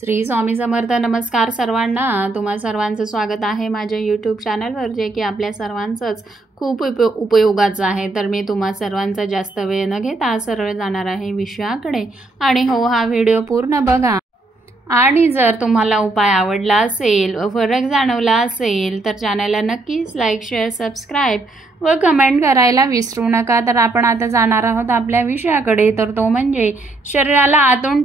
श्री स्वामी समर्थ। नमस्कार सर्वांना। तुम्हा सर्वांचं स्वागत आहे माझ्या यूट्यूब चॅनलवर, जे की आपल्या सर्वांचंच खूप उपयोगाचं आहे। तर मी तुम्हा सर्वांचा जास्त वेळ न घेता सरळ जाणार आहे विषयाकडे। आणि हो, हा व्हिडिओ पूर्ण बघा। आणि जर तुम्हाला उपाय आवडला असेल व फरक जाणवला असेल तर चॅनलला नक्कीच लाईक, शेअर, सबस्क्राईब व कमेंट करायला विसरू नका। तर आपण आता जाणार आहोत आपल्या विषयाकडे। तर तो म्हणजे शरीराला आतून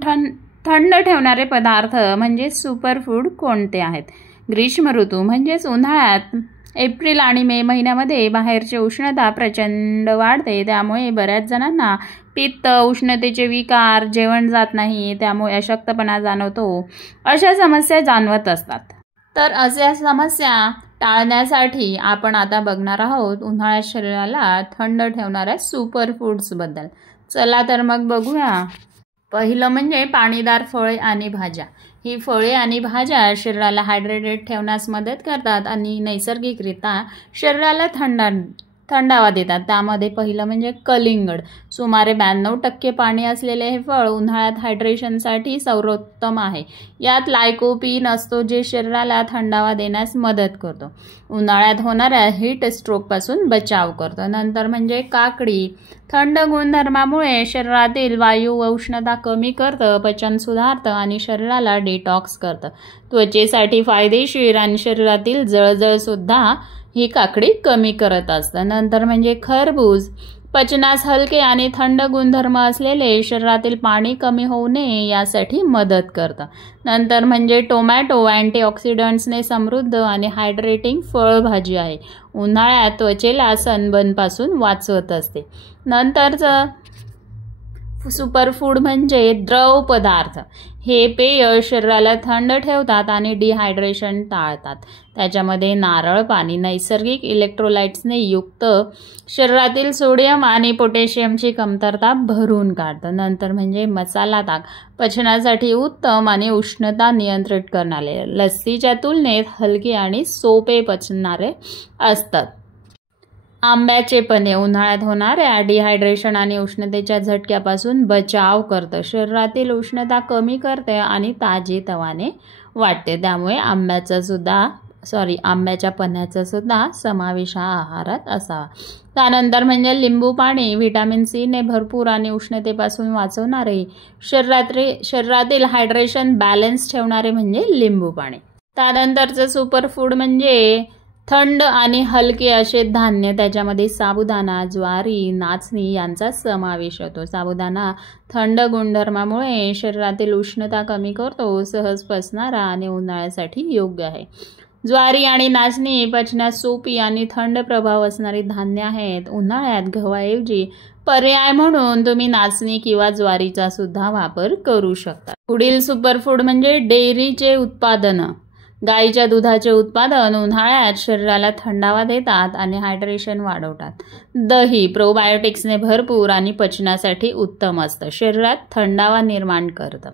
थंड ठेवणारे पदार्थ म्हणजे सुपरफूड कोणते आहेत। ग्रीष्म ऋतू म्हणजेच उन्हाळ्यात एप्रिल आणि मे महिन्यामध्ये बाहेरची उष्णता प्रचंड वाढते, त्यामुळे बऱ्याच जणांना पित्त, उष्णतेचे विकार, जेवण जात नाही, त्यामुळे अशक्तपणा जाणवतो, अशा समस्या जाणवत असतात। तर अशा समस्या टाळण्यासाठी आपण आता बघणार आहोत उन्हाळ्यात शरीराला थंड ठेवणाऱ्या सुपरफूड्स बद्दल। चला तर मग बघूया। पहिलं म्हणजे पाणीदार फळे आणि भाज्या। ही फळे आणि भाज्या शरीराला हायड्रेटेड ठेवण्यास मदत करतात आणि नैसर्गिकरित्या शरीराला थंडावा देतात। त्यामध्ये पहिलं म्हणजे कलिंगड। सुमारे 92% पाणी असलेले हे फळ उन्हाळ्यात हायड्रेशनसाठी सर्वोत्तम आहे। यात लायकोपीन असतो, जे शरीराला थंडावा देण्यास मदत करतो, उन्हाळ्यात होणाऱ्या हीट स्ट्रोकपासून बचाव करतो। नंतर म्हणजे काकडी। थंड गुणधर्मामुळे शरीरातील वायू व उष्णता कमी करतं, पचन सुधारतं आणि शरीराला डिटॉक्स करतं। त्वचेसाठी फायदेशीर आणि शरीरातील जळजळ सुद्धा ही काकडी कमी करत असतं। नंतर म्हणजे खरबूज। पचनास हलके आणि थंड गुणधर्म असलेले, शरीरातील पाणी कमी होऊ नये यासाठी मदत करतं। नंतर म्हणजे टोमॅटो। अँटीऑक्सिडंट्सने समृद्ध आणि हायड्रेटिंग फळभाजी आहे, उन्हाळ्यात त्वचेला सनबर्नपासून वाचवत असते। नंतरचं सुपरफूड म्हणजे द्रव पदार्थ। हे पेय शरीराला थंड ठेवतात आणि डिहायड्रेशन टाळतात। त्याच्यामध्ये नारळ पाणी नैसर्गिक इलेक्ट्रोलाइट्सने युक्त शरीरातील सोडियम आणि पोटॅशियमची कमतरता भरून काढतं। नंतर म्हणजे मसाला ताक। पचनासाठी उत्तम आणि उष्णता नियंत्रित करणारे, लस्सीच्या तुलनेत हलके आणि सोपे पचणारे असतात। आंब्याचे पन्हे। उन्हाळ्यात होणाऱ्या डिहायड्रेशन आणि उष्णतेच्या झटक्यापासून बचाव करतं, शरीरातील उष्णता कमी करते आणि ताजेतवाने वाटते, त्यामुळे आंब्याच्या पन्ह्याचा सुद्धा समावेश हा आहारात असावा। त्यानंतर म्हणजे लिंबू पाणी। व्हिटॅमिन सी ने भरपूर आणि उष्णतेपासून वाचवणारे, शरीरातील हायड्रेशन बॅलन्स ठेवणारे म्हणजे लिंबू पाणी। त्यानंतरचं सुपरफूड म्हणजे थंड आणि हलके असे धान्य। त्याच्यामध्ये साबुदाणा, ज्वारी, नाचणी यांचा समावेश होतो। साबुदाणा थंड गुणधर्मामुळे शरीरातील उष्णता कमी करतो, सहज पचणारा आणि उन्हाळ्यासाठी योग्य आहे। ज्वारी आणि नाचणी पचण्यास सोपी आणि थंड प्रभाव असणारी धान्य आहेत। उन्हाळ्यात गव्हाऐवजी पर्याय म्हणून तुम्ही नाचणी किंवा ज्वारीचा सुद्धा वापर करू शकता। पुढील सुपरफूड म्हणजे डेअरीचे उत्पादनं। गाईच्या दुधाचे उत्पादन उन्हाळ्यात शरीराला थंडावा देतात आणि हायड्रेशन वाढवतात। दही प्रोबायोटिक्सने भरपूर आणि पचनासाठी उत्तम असतं, शरीरात थंडावा निर्माण करतं।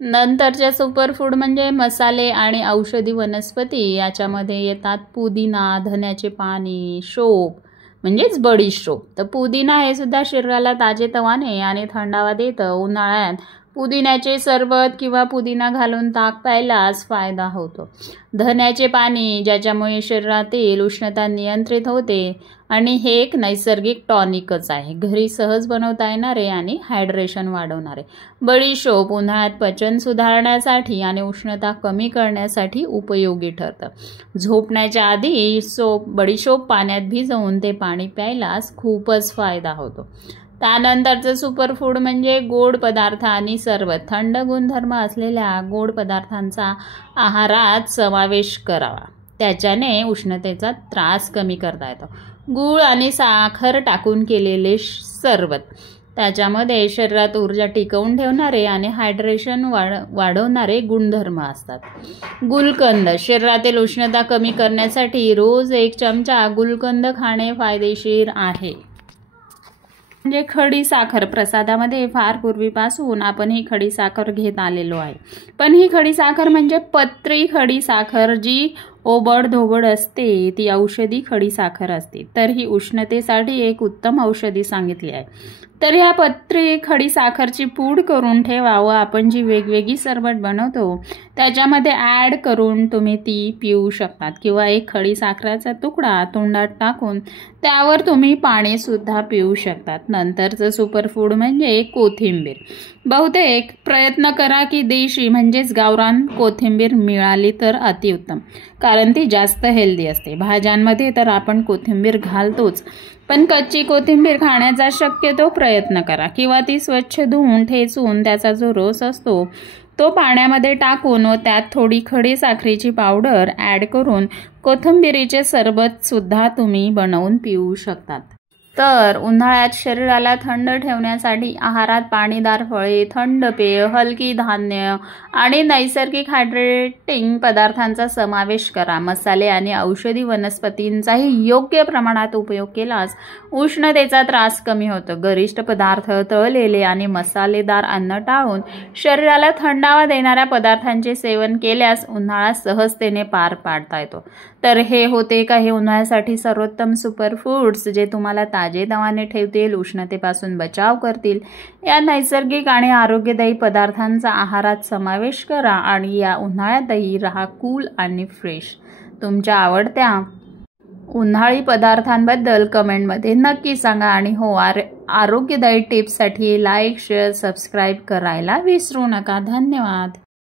नंतरचे सुपरफूड म्हणजे मसाले आणि औषधी वनस्पती। याच्यामध्ये येतात पुदिना, धन्याचे पाणी, शोप म्हणजेच बडीशोप। तर पुदिना हे सुद्धा शरीराला ताजेतवाने आणि थंडावा देतं। उन्हाळ्यात पुदिन्याचे सरबत किंवा पुदिना घालून ताक प्यायलाच फायदा होतो। धन्याचे पाणी, ज्याच्यामुळे शरीरातील उष्णता नियंत्रित होते आणि हे एक नैसर्गिक टॉनिकच आहे, घरी सहज बनवता येणारे आणि हायड्रेशन वाढवणारे। बडीशोप उन्हाळ्यात पचन सुधारण्यासाठी आणि उष्णता कमी करण्यासाठी उपयोगी ठरतं। झोपण्याच्या आधी बडीशोप पाण्यात भिजवून ते पाणी प्यायलाच खूपच फायदा होतो। त्यानंतरचं सुपरफूड म्हणजे गोड पदार्थ आणि सरबत। थंड गुणधर्म असलेल्या गोड पदार्थांचा आहारात समावेश करावा, त्याच्याने उष्णतेचा त्रास कमी करता येतो। गूळ आणि साखर टाकून केलेले सरबत, त्याच्यामध्ये शरीरात ऊर्जा टिकवून ठेवणारे आणि हायड्रेशन वाढवणारे गुणधर्म असतात। गुलकंद शरीरातील उष्णता कमी करण्यासाठी रोज 1 चमचा गुलकंद खाणे फायदेशीर आहे। म्हणजे खडी साखर। प्रसादामध्ये फार पूर्वीपासून आपण ही खडी साखर घेत आलेलो आहे, पण ही खडी साखर म्हणजे पत्री खडी साखर, जी ओबड-धोबड असते ती औषधी खडीसाखर असते. तर ही उष्णतेसाठी एक उत्तम औषधी सांगितली आहे. तर ह्या पत्री खडीसाखरची पूड करून ठेवा व आपण जी वेगवेगळी सरबत बनवतो त्याच्यामध्ये ॲड करून तुम्ही ती पिऊ शकतात. किंवा एक खडीसाखराचा तुकडा तोंडात टाकून त्यावर तुम्ही पाणीसुद्धा पिऊ शकतात. नंतरचं सुपरफूड म्हणजे कोथिंबीर. बहुतेक प्रयत्न करा की देशी म्हणजेच गावरान कोथिंबीर मिळाली तर अतिउत्तम, कारण ती जास्त हेल्दी असते. भाज्यांमध्ये तर आपण कोथिंबीर घालतोच, पण कच्ची कोथिंबीर खाण्याचा शक्यतो प्रयत्न करा. किंवा ती स्वच्छ धुवून ठेचून त्याचा जो रस असतो तो पाण्यामध्ये टाकून व त्यात थोडी खडीसाखरेची पावडर ॲड करून कोथिंबीरीचे सरबतसुद्धा तुम्ही बनवून पिऊ शकतात. तर उन्हाळ्यात शरीराला थंड ठेवण्यासाठी आहारात पाणीदार फळे, थंड पेय, हलकी धान्य आणि नैसर्गिक हायड्रेटिंग पदार्थांचा समावेश करा. मसाले आणि औषधी वनस्पतींचाही योग्य प्रमाणात उपयोग केल्यास उष्णतेचा त्रास कमी होतो. गरिष्ठ पदार्थ, तळलेले आणि मसालेदार अन्न टाळून शरीराला थंडावा देणाऱ्या पदार्थांचे सेवन केल्यास उन्हाळा सहजतेने पार पाडता येतो. तर हे होते काही उन्हाळ्यासाठी सर्वोत्तम सुपरफूड्स जे तुम्हाला ताजेतवाने ठेवतील, उष्णतेपासून बचाव करतील. या नैसर्गिक आणि आरोग्यदायी पदार्थांचा आहारात समावेश करा आणि या उन्हाळ्यातही राहा कूल आणि फ्रेश. तुमच्या आवडत्या उन्हाळी पदार्थांबद्दल कमेंटमध्ये नक्की सांगा. आणि हो, आरोग्यदायी टिप्ससाठी लाईक, शेअर, सबस्क्राईब करायला विसरू नका. धन्यवाद.